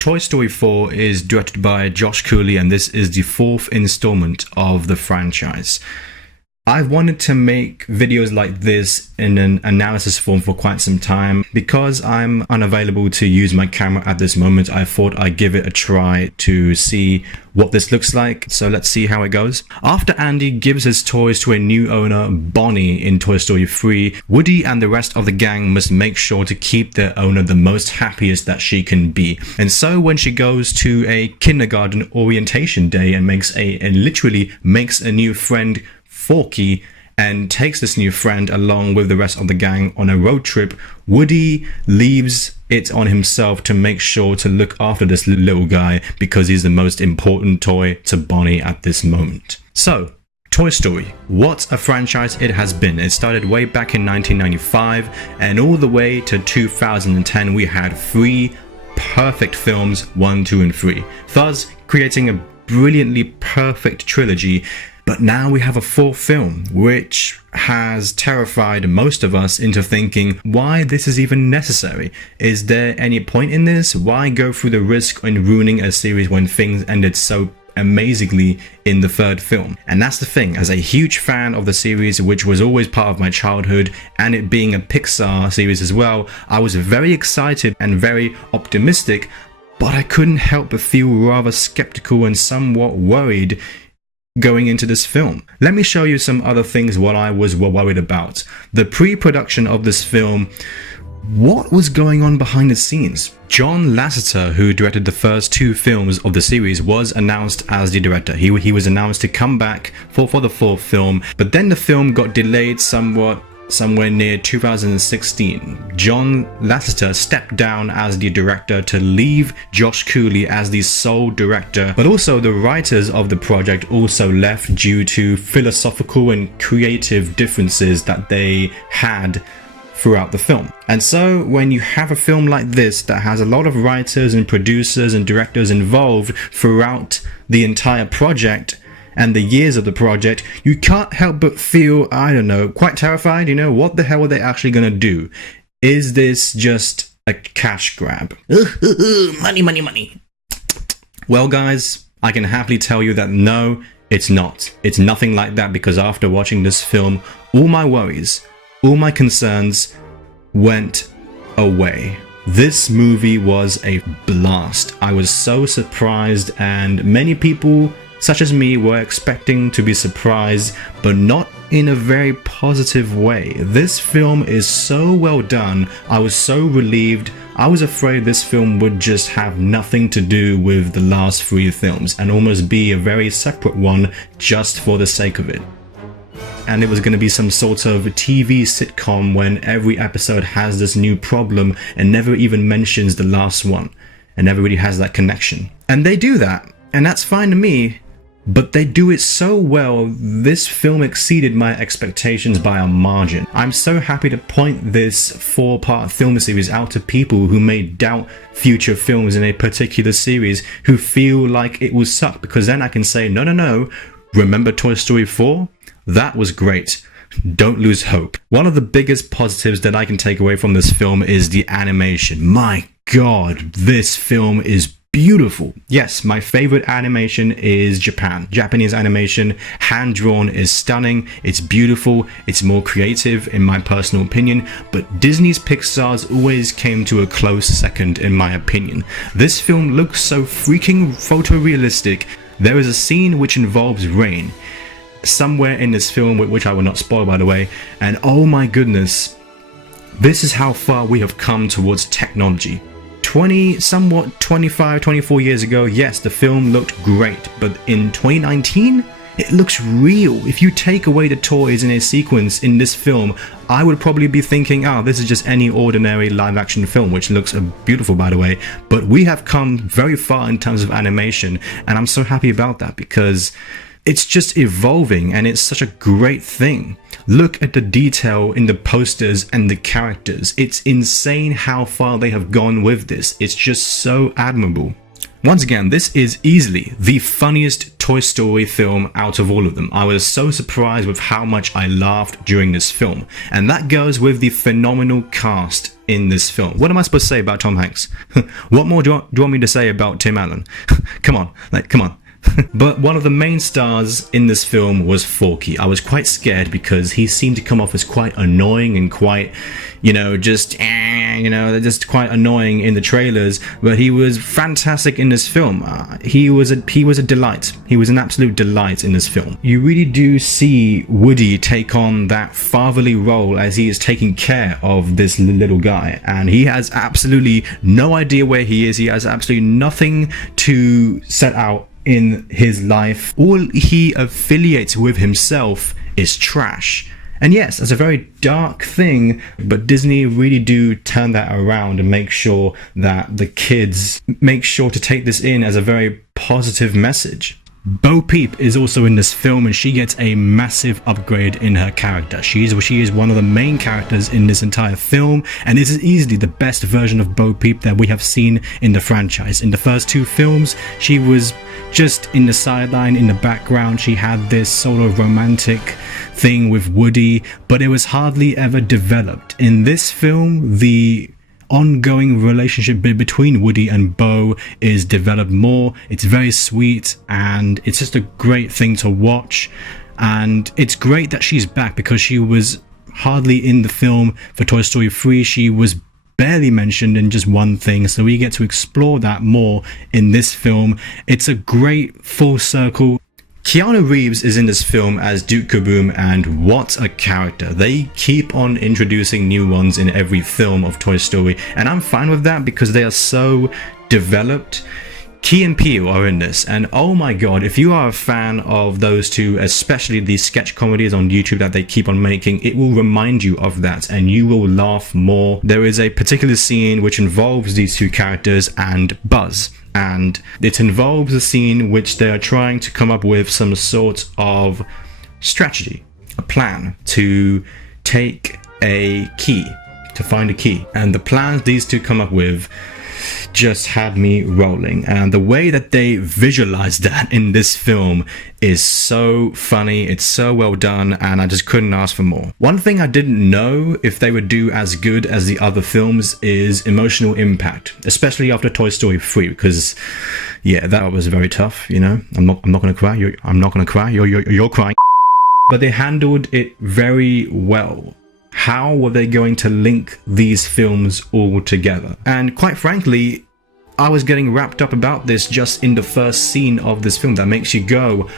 Toy Story 4 is directed by Josh Cooley, and this is the fourth installment of the franchise. I've wanted to make videos like this in an analysis form for quite some time. Because I'm unavailable to use my camera at this moment, I thought I'd give it a try to see what this looks like. So let's see how it goes. After Andy gives his toys to a new owner, Bonnie, in Toy Story 3, Woody and the rest of the gang must make sure to keep their owner the most happiest that she can be. And so when she goes to a kindergarten orientation day and literally makes a new friend, Forky, and takes this new friend along with the rest of the gang on a road trip, Woody leaves it on himself to make sure to look after this little guy because he's the most important toy to Bonnie at this moment. So, Toy Story, what a franchise it has been. It started way back in 1995, and all the way to 2010 we had 3 perfect films, 1, 2 and 3, thus creating a brilliantly perfect trilogy. But now we have a 4th film, which has terrified most of us into thinking why this is even necessary. Is there any point in this? Why go through the risk in ruining a series when things ended so amazingly in the 3rd film? And that's the thing, as a huge fan of the series, which was always part of my childhood, and it being a Pixar series as well, I was very excited and very optimistic, but I couldn't help but feel rather skeptical and somewhat worried going into this film. Let me show you some other things what I was worried about. The pre-production of this film, what was going on behind the scenes? John Lasseter, who directed the first 2 films of the series, was announced as the director. He was announced to come back for the 4th film, but then the film got delayed somewhere near 2016. John Lasseter stepped down as the director to leave Josh Cooley as the sole director, but also the writers of the project also left due to philosophical and creative differences that they had throughout the film. And so when you have a film like this that has a lot of writers and producers and directors involved throughout the entire project and the years of the project, you can't help but feel, I don't know, quite terrified. What the hell are they actually gonna do? Is this just a cash grab? Money, money, money. Well guys, I can happily tell you that no, it's not. It's nothing like that, because after watching this film, all my worries, all my concerns went away. This movie was a blast. I was so surprised, and many people such as me were expecting to be surprised, but not in a very positive way. This film is so well done. I was so relieved. I was afraid this film would just have nothing to do with the last 3 films and almost be a very separate one just for the sake of it. And it was going to be some sort of TV sitcom when every episode has this new problem and never even mentions the last one, and everybody has that connection. And they do that, and that's fine to me. But they do it so well, this film exceeded my expectations by a margin. I'm so happy to point this 4-part film series out to people who may doubt future films in a particular series, who feel like it will suck, because then I can say, no, remember Toy Story 4? That was great. Don't lose hope. One of the biggest positives that I can take away from this film is the animation. My God, this film is beautiful. Yes, my favorite animation is Japanese animation. Hand-drawn is stunning. It's beautiful. It's more creative in my personal opinion. But Disney's Pixar's always came to a close second in my opinion. This film looks so freaking photorealistic. There is a scene which involves rain somewhere in this film, which I will not spoil by the way, and oh my goodness, this is how far we have come towards technology. 25, 24 years ago, yes, the film looked great, but in 2019, it looks real. If you take away the toys in a sequence in this film, I would probably be thinking, oh, this is just any ordinary live-action film, which looks beautiful, by the way. But we have come very far in terms of animation, and I'm so happy about that, because it's just evolving, and it's such a great thing. Look at the detail in the posters and the characters. It's insane how far they have gone with this. It's just so admirable. Once again, this is easily the funniest Toy Story film out of all of them. I was so surprised with how much I laughed during this film. And that goes with the phenomenal cast in this film. What am I supposed to say about Tom Hanks? What more do you want me to say about Tim Allen? Come on, come on. But one of the main stars in this film was Forky. I was quite scared because he seemed to come off as quite annoying and quite, just quite annoying in the trailers. But he was fantastic in this film. He was a delight. He was an absolute delight in this film. You really do see Woody take on that fatherly role as he is taking care of this little guy, and he has absolutely no idea where he is. He has absolutely nothing to set out in his life. All he affiliates with himself is trash. And yes, that's a very dark thing, but Disney really do turn that around and make sure that the kids make sure to take this in as a very positive message. Bo Peep is also in this film, and she gets a massive upgrade in her character. She is one of the main characters in this entire film, and this is easily the best version of Bo Peep that we have seen in the franchise. In the first two films, she was just in the sideline, in the background. She had this sort of romantic thing with Woody, but it was hardly ever developed. In this film, the ongoing relationship between Woody and Bo is developed more. It's very sweet, and it's just a great thing to watch. And it's great that she's back, because she was hardly in the film for Toy Story 3. She was barely mentioned in just one thing, so we get to explore that more in this film. It's a great full circle. Keanu Reeves is in this film as Duke Kaboom, and what a character. They keep on introducing new ones in every film of Toy Story, and I'm fine with that because they are so developed. Key and Peele are in this, and oh my god, if you are a fan of those two, especially the sketch comedies on YouTube that they keep on making, it will remind you of that and you will laugh more. There is a particular scene which involves these two characters and Buzz, and it involves a scene which they are trying to come up with some sort of strategy, a plan to take a key, to find a key. And the plans these two come up with just had me rolling, and the way that they visualize that in this film is so funny. It's so well done, and I just couldn't ask for more. One thing I didn't know if they would do as good as the other films is emotional impact, especially after Toy Story 3, because yeah, that was very tough. I'm not gonna cry. I'm not gonna cry. You're crying. But they handled it very well. How were they going to link these films all together? And quite frankly, I was getting wrapped up about this just in the first scene of this film that makes you go,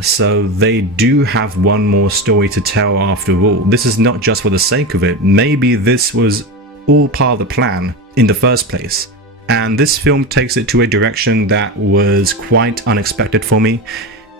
so they do have one more story to tell after all. This is not just for the sake of it. Maybe this was all part of the plan in the first place. And this film takes it to a direction that was quite unexpected for me.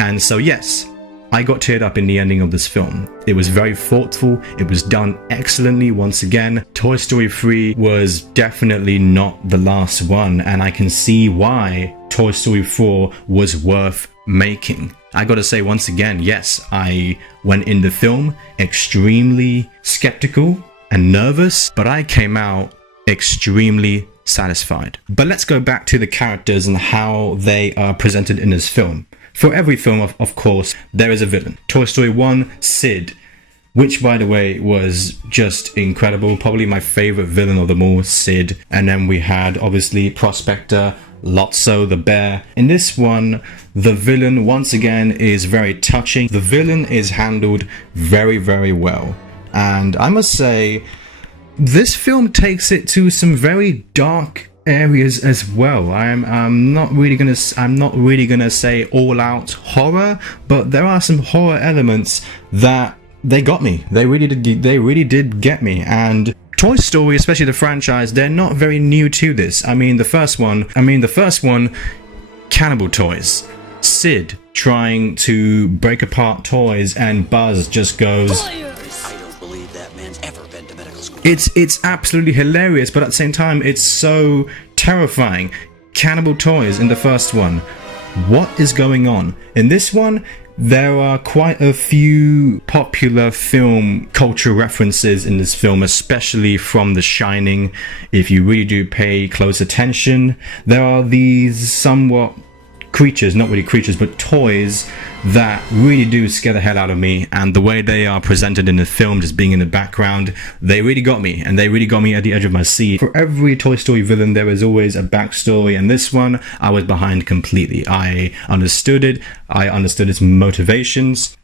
And so yes, I got teared up in the ending of this film. It was very thoughtful. It was done excellently once again. Toy Story 3 was definitely not the last one, and I can see why Toy Story 4 was worth making. I gotta say once again, yes, I went in the film extremely skeptical and nervous, but I came out extremely satisfied. But let's go back to the characters and how they are presented in this film. For every film, of course, there is a villain. Toy Story 1, Sid, which, by the way, was just incredible. Probably my favorite villain of them all, Sid. And then we had, obviously, Prospector, Lotso the bear. In this one, the villain, once again, is very touching. The villain is handled very, very well. And I must say, this film takes it to some very dark areas as well. I'm not really gonna say all out horror, but there are some horror elements that they got me. They really did get me. And Toy Story, especially the franchise, they're not very new to this. The first one, cannibal toys. Sid trying to break apart toys, and Buzz just goes, It's absolutely hilarious, but at the same time, it's so terrifying. Cannibal toys in the first one. What is going on? In this one, there are quite a few popular film culture references in this film, especially from The Shining. If you really do pay close attention, there are these somewhat creatures, not really creatures, but toys that really do scare the hell out of me. And the way they are presented in the film, just being in the background, they really got me, and they really got me at the edge of my seat. For every Toy Story villain, there is always a backstory, and this one I was behind completely. I understood it, I understood its motivations.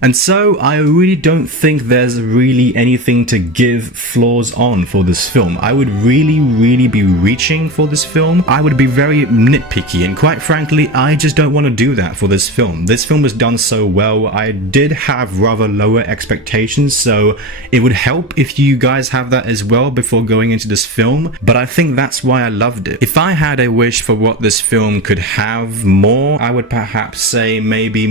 And so I really don't think there's really anything to give flaws on for this film. I would really be reaching for this film. I would be very nitpicky, and quite frankly, I just don't want to do that for this film. This film was done so well. I did have rather lower expectations, so it would help if you guys have that as well before going into this film, but I think that's why I loved it. If I had a wish for what this film could have more, I would perhaps say maybe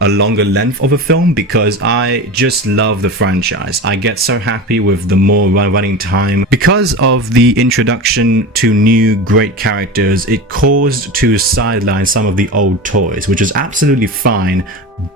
a longer length of a film, because I just love the franchise. I get so happy with the more running time. Because of the introduction to new great characters, it caused to sideline some of the old toys, which is absolutely fine.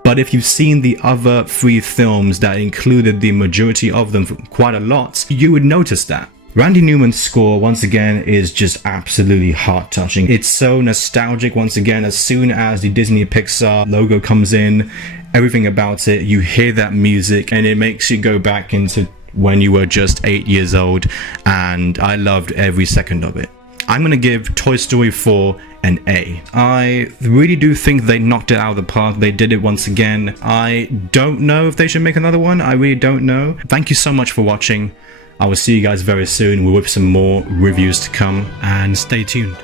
But if you've seen the other 3 films that included the majority of them quite a lot, you would notice that. Randy Newman's score, once again, is just absolutely heart-touching. It's so nostalgic. Once again, as soon as the Disney Pixar logo comes in, everything about it, you hear that music and it makes you go back into when you were just 8 years old, and I loved every second of it. I'm going to give Toy Story 4 an A. I really do think they knocked it out of the park. They did it once again. I don't know if they should make another one. I really don't know. Thank you so much for watching. I will see you guys very soon with some more reviews to come, and stay tuned.